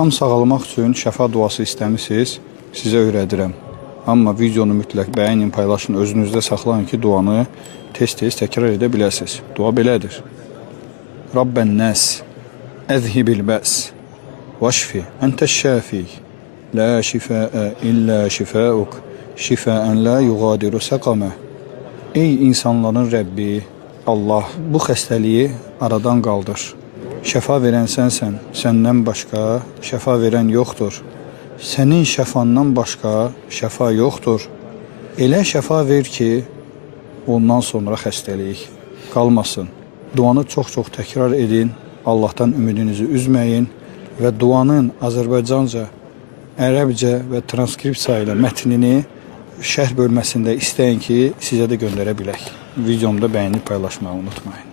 Tam sağalmaq üçün şəfa duası istəmisiniz, sizə öyrədirəm. Amma videonu mütləq bəyənin, paylaşın, özünüzdə saxlayın ki, duanı tez-tez təkrar edə biləsiniz. Dua belədir. Rabbən nəs, əzhibil bəs, vaşfi, əntəş şəfi, lə şifəə illə şifəuk, şifəən lə yuğadiru səqamə. Ey insanların Rəbbi, Allah, bu xəstəliyi aradan qaldır. Şəfa verən sənsən, səndən başqa şəfa verən yoxdur. Sənin şəfandan başqa şəfa yoxdur. Elə şəfa ver ki, ondan sonra xəstəlik qalmasın. Duanı çox-çox təkrar edin, Allahdan ümidinizi üzməyin və duanın Azərbaycanca, ərəbcə və transkripsiya ilə mətnini şərh bölməsində istəyin ki, sizə də göndərə bilək. Videomda bəyənib paylaşmağı unutmayın.